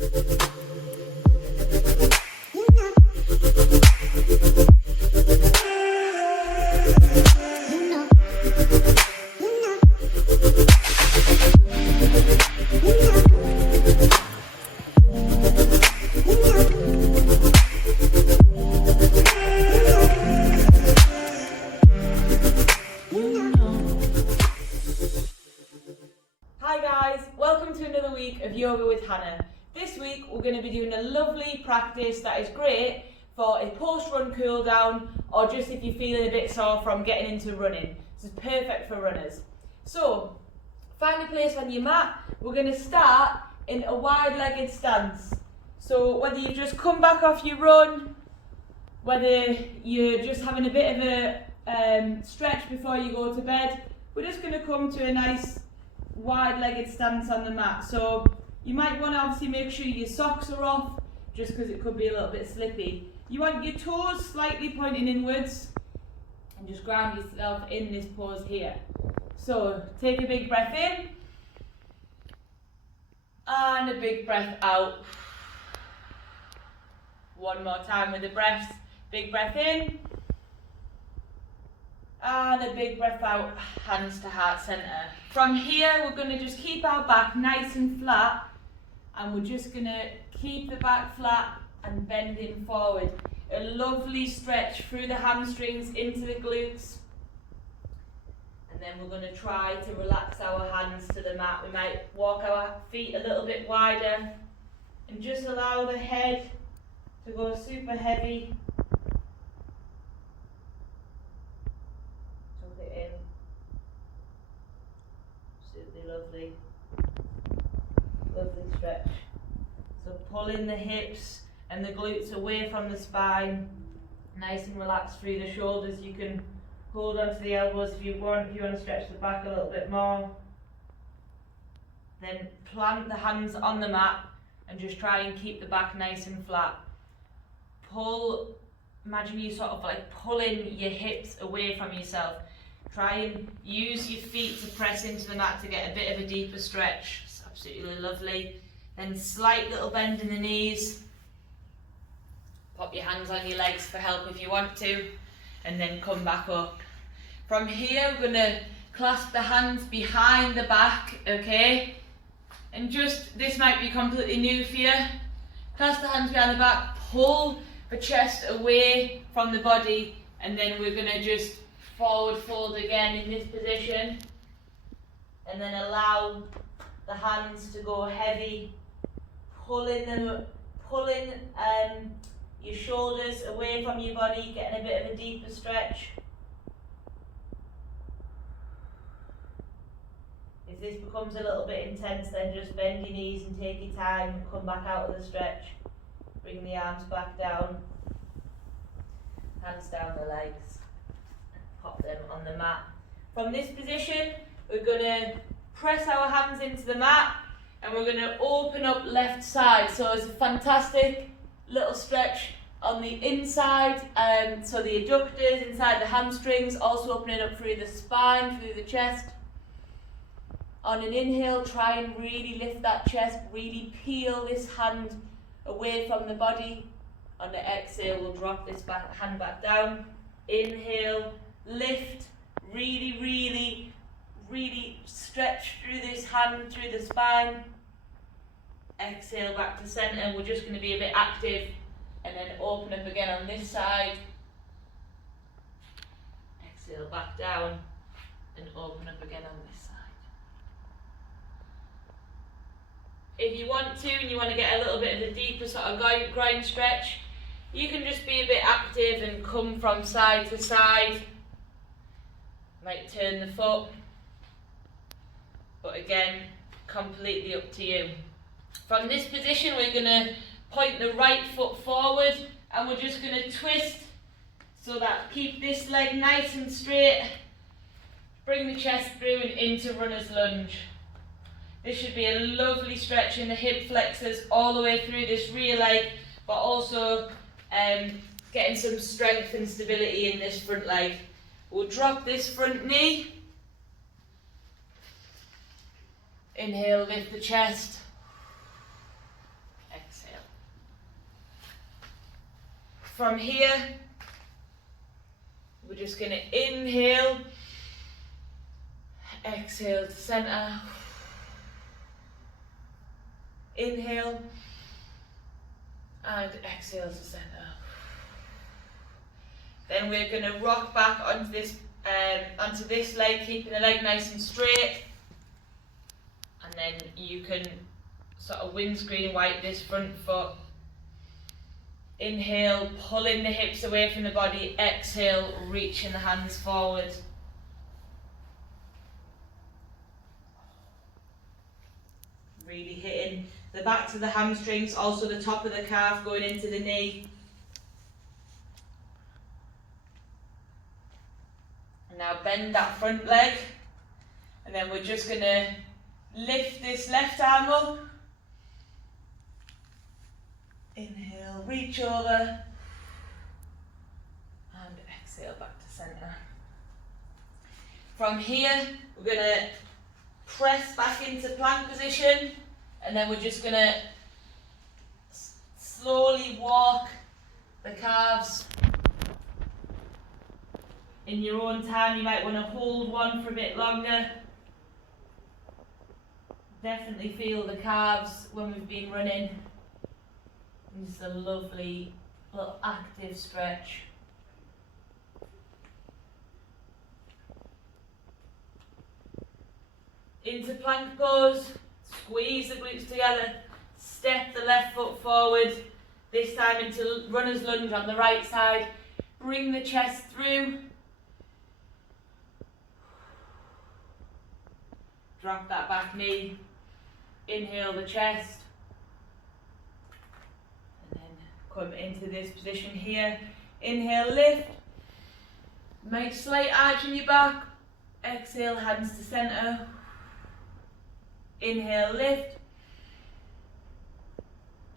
Hi guys, welcome to another week of Yoga with Hannah. This week we're going to be doing a lovely practice that is great for a post-run cool down or just if you're feeling a bit sore from getting into running. This is perfect for runners. So, find a place on your mat. We're going to start in a wide-legged stance. So whether you've just come back off your run, whether you're just having a bit of a stretch before you go to bed, we're just going to come to a nice wide-legged stance on the mat. So you might want to obviously make sure your socks are off, just because it could be a little bit slippy. You want your toes slightly pointing inwards and just ground yourself in this pose here. So take a big breath in and a big breath out. One more time with the breaths. Big breath in and a big breath out, hands to heart center. From here, we're going to just keep our back nice and flat, and we're just going to keep the back flat and bending forward. A lovely stretch through the hamstrings into the glutes. And then we're going to try to relax our hands to the mat. We might walk our feet a little bit wider and just allow the head to go super heavy. Lovely, lovely stretch. So pulling the hips and the glutes away from the spine, nice and relaxed through the shoulders. You can hold onto the elbows if you want to stretch the back a little bit more. Then plant the hands on the mat and just try and keep the back nice and flat. Pull, imagine you sort of like pulling your hips away from yourself. Try and use your feet to press into the mat to get a bit of a deeper stretch. It's absolutely lovely. Then slight little bend in the knees. Pop your hands on your legs for help if you want to. And then come back up. From here, we're going to clasp the hands behind the back, okay? And just, this might be completely new for you. Clasp the hands behind the back, pull the chest away from the body, and then we're going to just forward fold again in this position, and then allow the hands to go heavy, pulling your shoulders away from your body, getting a bit of a deeper stretch. If this becomes a little bit intense, then just bend your knees and take your time and come back out of the stretch. Bring the arms back down, hands down the legs. Pop them on the mat. From this position, we're going to press our hands into the mat and we're going to open up left side. So it's a fantastic little stretch on the inside, so the adductors inside the hamstrings, also opening up through the spine, through the chest. On an inhale, try and really lift that chest, really peel this hand away from the body. On the exhale, we'll drop this hand back down. Inhale, lift, really stretch through this hand, through the spine. Exhale back to center. We're just going to be a bit active and then open up again on this side. Exhale back down and open up again on this side. If you want to and you want to get a little bit of a deeper sort of groin stretch, you can just be a bit active and come from side to side. Might turn the foot, but again, completely up to you. From this position, we're going to point the right foot forward and we're just going to twist so that keep this leg nice and straight. Bring the chest through and into runner's lunge. This should be a lovely stretch in the hip flexors all the way through this rear leg, but also getting some strength and stability in this front leg. We'll drop this front knee. Inhale, lift the chest. from here, we're just going to inhale, exhale to center, inhale, and exhale to center. Then we're going to rock back onto this leg, keeping the leg nice and straight. And then you can sort of windscreen wipe this front foot. Inhale, pulling the hips away from the body. Exhale, reaching the hands forward. Really hitting the backs of the hamstrings, also the top of the calf going into the knee. And now bend that front leg, and then we're just going to lift this left arm up. Inhale, reach over, and exhale back to center. From here, we're going to press back into plank position, and then we're just going to slowly walk the calves. In your own time, you might want to hold one for a bit longer. Definitely feel the calves when we've been running. This is a lovely little active stretch. Into plank pose, squeeze the glutes together, step the left foot forward, this time into runner's lunge on the right side, bring the chest through, drop that back knee, inhale the chest, and then come into this position here, inhale lift, make slight arch in your back, exhale hands to center, inhale lift,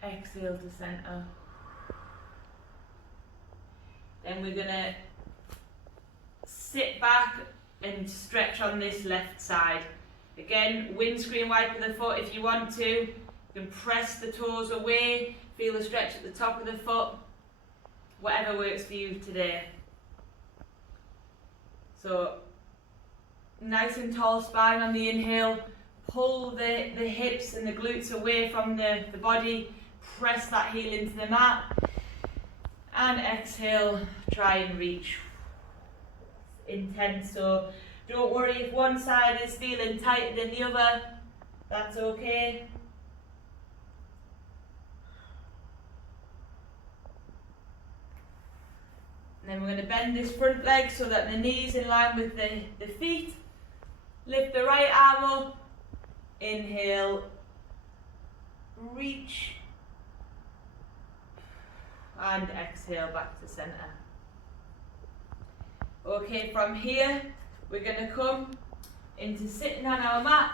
exhale to center. Then we're going to sit back and stretch on this left side. Again, windscreen wipe of the foot if you want to. You can press the toes away, feel the stretch at the top of the foot, whatever works for you today. So, nice and tall spine on the inhale, pull the hips and the glutes away from the body, press that heel into the mat, and exhale, try and reach. Intense, so don't worry if one side is feeling tighter than the other, that's okay. And then we're going to bend this front leg so that the knee's in line with the feet. Lift the right arm up, inhale, reach, and exhale back to center. Okay, from here, we're going to come into sitting on our mat.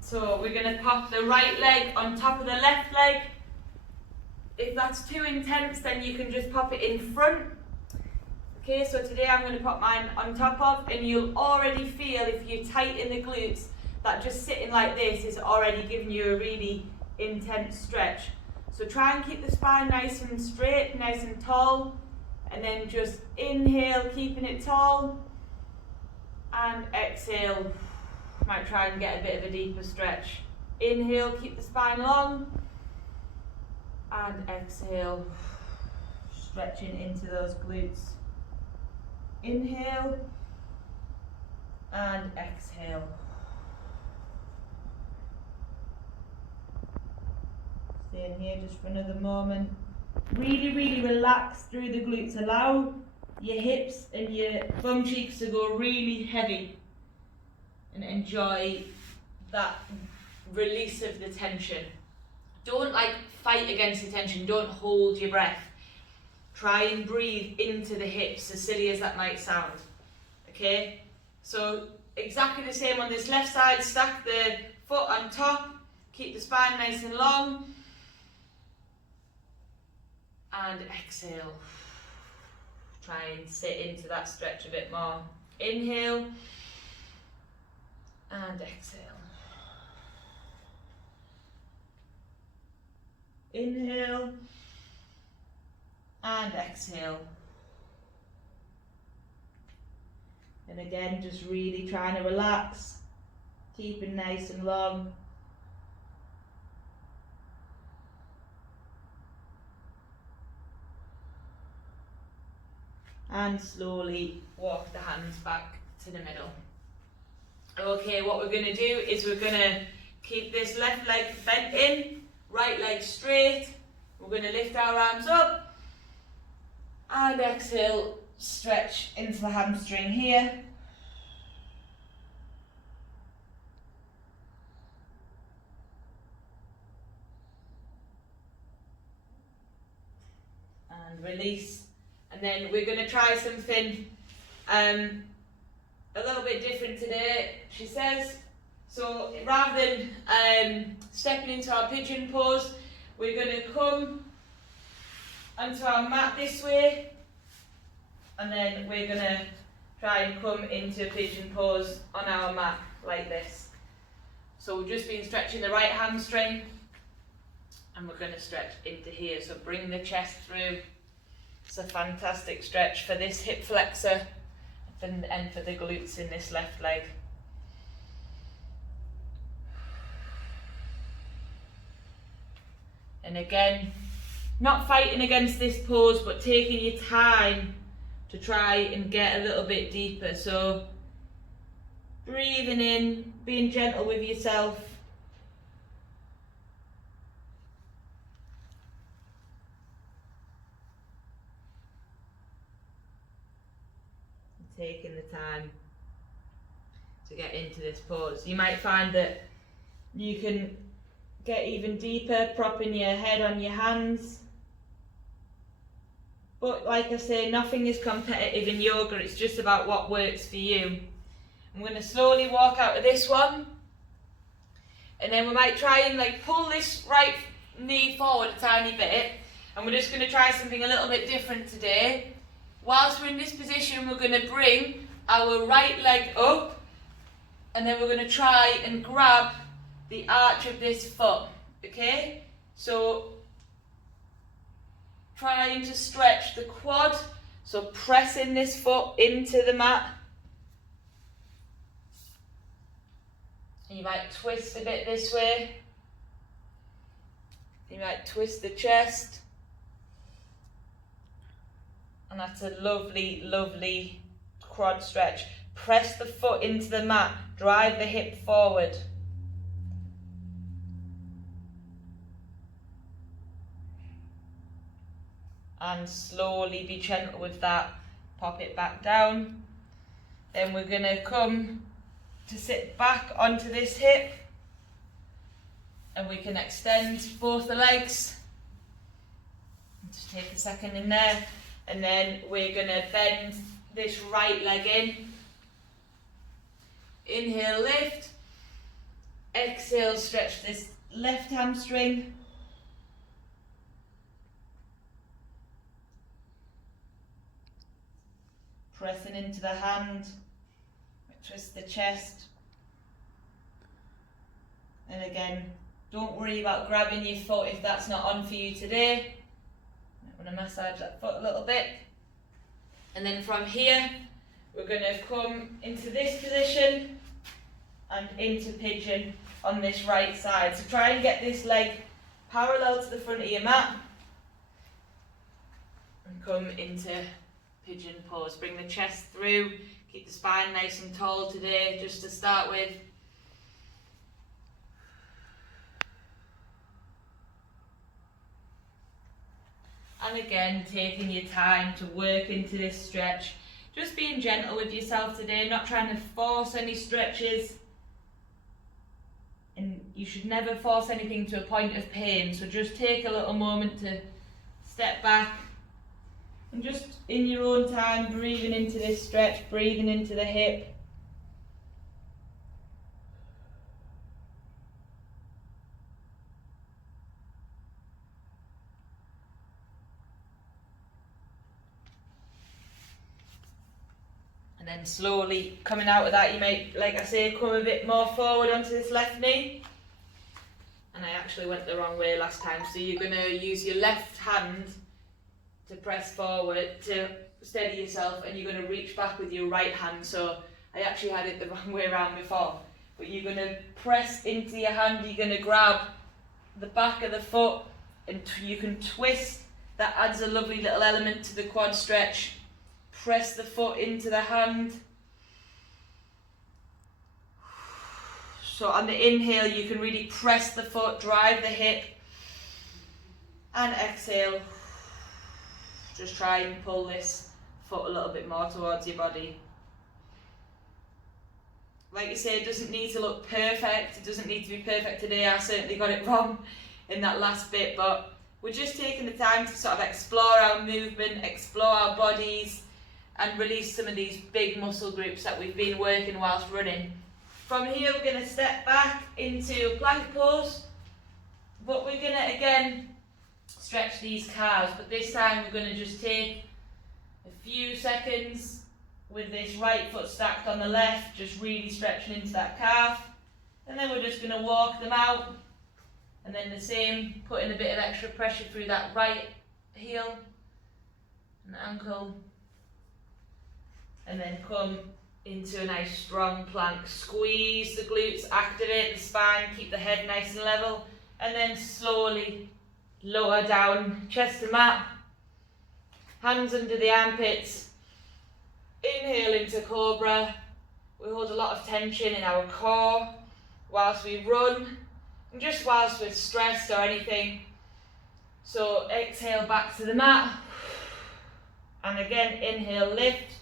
So we're going to pop the right leg on top of the left leg. If that's too intense, then you can just pop it in front. Okay, so today I'm going to pop mine on top of, and you'll already feel, if you tighten the glutes, that just sitting like this is already giving you a really intense stretch. So try and keep the spine nice and straight, nice and tall, and then just inhale, keeping it tall, and exhale, might try and get a bit of a deeper stretch. Inhale, keep the spine long, and exhale, stretching into those glutes. Inhale, and exhale. Stay in here just for another moment. Really, really relax through the glutes. Allow your hips and your bum cheeks to go really heavy, and enjoy that release of the tension. Don't fight against the tension, don't hold your breath. Try and breathe into the hips, as silly as that might sound. Okay? So exactly the same on this left side, stack the foot on top, keep the spine nice and long, and exhale. Try and sit into that stretch a bit more. Inhale, and exhale. Inhale, and exhale. And again, just really trying to relax, keeping nice and long. And slowly walk the hands back to the middle. Okay, what we're going to do is we're going to keep this left leg bent in, right leg straight. We're going to lift our arms up and exhale, stretch into the hamstring here. And release. And then we're going to try something a little bit different today, she says. So rather than stepping into our pigeon pose, we're going to come onto our mat this way, and then we're going to try and come into a pigeon pose on our mat like this. So we've just been stretching the right hamstring, and we're going to stretch into here. So bring the chest through. It's a fantastic stretch for this hip flexor and for the glutes in this left leg. And again, not fighting against this pose, but taking your time to try and get a little bit deeper. So breathing in, being gentle with yourself. Taking the time to get into this pose. You might find that you can get even deeper, propping your head on your hands. But like I say, nothing is competitive in yoga, it's just about what works for you. I'm going to slowly walk out of this one, and then we might try and pull this right knee forward a tiny bit, and we're just going to try something a little bit different today. Whilst we're in this position, we're going to bring our right leg up, and then we're going to try and grab the arch of this foot, okay? So trying to stretch the quad, so pressing this foot into the mat. And you might twist a bit this way. You might twist the chest. And that's a lovely, lovely quad stretch. Press the foot into the mat, drive the hip forward. And slowly be gentle with that, pop it back down. Then we're going to come to sit back onto this hip, and we can extend both the legs. Just take a second in there. And then we're going to bend this right leg in. Inhale, lift. Exhale, stretch this left hamstring. Pressing into the hand. Twist the chest. And again, don't worry about grabbing your foot if that's not on for you today. I'm going to massage that foot a little bit, and then from here we're going to come into this position and into pigeon on this right side. So try and get this leg parallel to the front of your mat and come into pigeon pose. Bring the chest through, keep the spine nice and tall today just to start with. And again, taking your time to work into this stretch. Just being gentle with yourself today, not trying to force any stretches. And you should never force anything to a point of pain. So just take a little moment to step back. And just in your own time, breathing into this stretch, breathing into the hip. And then slowly coming out of that, you might, like I say, come a bit more forward onto this left knee. And I actually went the wrong way last time, so you're going to use your left hand to press forward to steady yourself, and you're going to reach back with your right hand. So I actually had it the wrong way around before, but you're going to press into your hand, you're going to grab the back of the foot and you can twist. That adds a lovely little element to the quad stretch. Press the foot into the hand. So on the inhale you can really press the foot, drive the hip, and exhale. Just try and pull this foot a little bit more towards your body. Like I say, it doesn't need to look perfect, it doesn't need to be perfect today. I certainly got it wrong in that last bit, but we're just taking the time to sort of explore our movement, explore our bodies, and release some of these big muscle groups that we've been working whilst running. From here we're going to step back into plank pose, but we're going to again stretch these calves, but this time we're going to just take a few seconds with this right foot stacked on the left, just really stretching into that calf, and then we're just going to walk them out, and then the same, putting a bit of extra pressure through that right heel and ankle, and then come into a nice strong plank. Squeeze the glutes, activate the spine, keep the head nice and level, and then slowly lower down, chest to mat, hands under the armpits. Inhale into cobra. We hold a lot of tension in our core whilst we run, and just whilst we're stressed or anything. So exhale back to the mat, and again inhale, lift.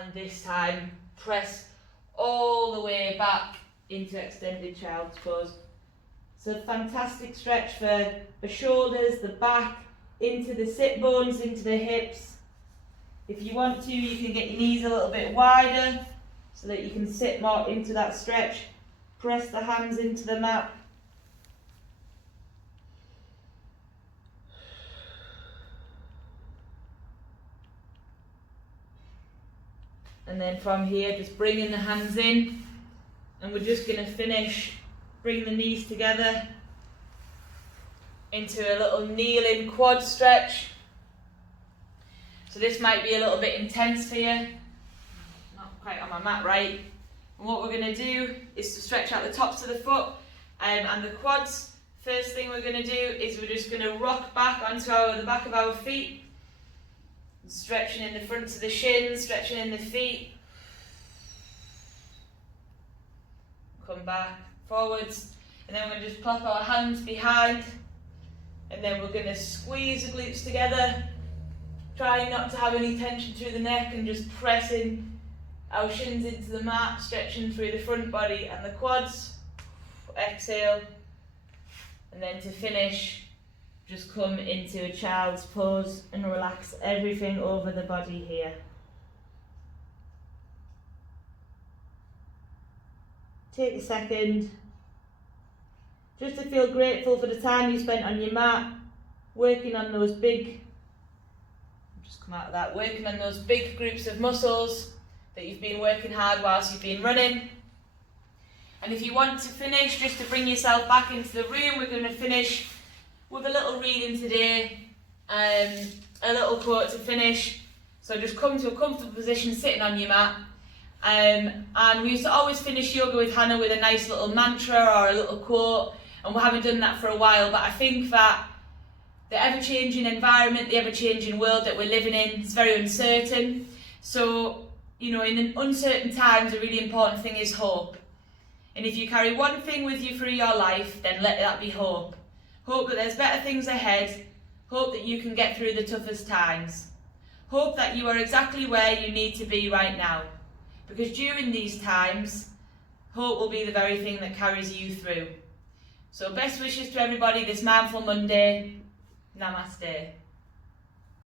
And this time press all the way back into extended child's pose. So fantastic stretch for the shoulders, the back, into the sit bones, into the hips. If you want to, you can get your knees a little bit wider so that you can sit more into that stretch. Press the hands into the mat. And then from here, just bringing the hands in, and we're just going to finish, bring the knees together into a little kneeling quad stretch. So this might be a little bit intense for you, not quite on my mat right. And what we're going to do is to stretch out the tops of the foot and the quads. First thing we're going to do is we're just going to rock back onto the back of our feet. Stretching in the fronts of the shins, stretching in the feet. Come back, forwards, and then we'll just plop our hands behind, and then we're going to squeeze the glutes together, trying not to have any tension through the neck, and just pressing our shins into the mat, stretching through the front body and the quads. Exhale, and then to finish, just come into a child's pose and relax everything over the body here. Take a second just to feel grateful for the time you spent on your mat, working on those big, just come out of that, working on those big groups of muscles that you've been working hard whilst you've been running. And if you want to finish, just to bring yourself back into the room, we're going to finish with a little reading today, a little quote to finish. So just come to a comfortable position sitting on your mat. And we used to always finish yoga with Hannah with a nice little mantra or a little quote, and we haven't done that for a while, but I think that the ever-changing environment, the ever-changing world that we're living in is very uncertain. So, you know, in uncertain times, a really important thing is hope. And if you carry one thing with you through your life, then let that be hope. Hope that there's better things ahead. Hope that you can get through the toughest times. Hope that you are exactly where you need to be right now. Because during these times, hope will be the very thing that carries you through. So best wishes to everybody this Mindful Monday. Namaste.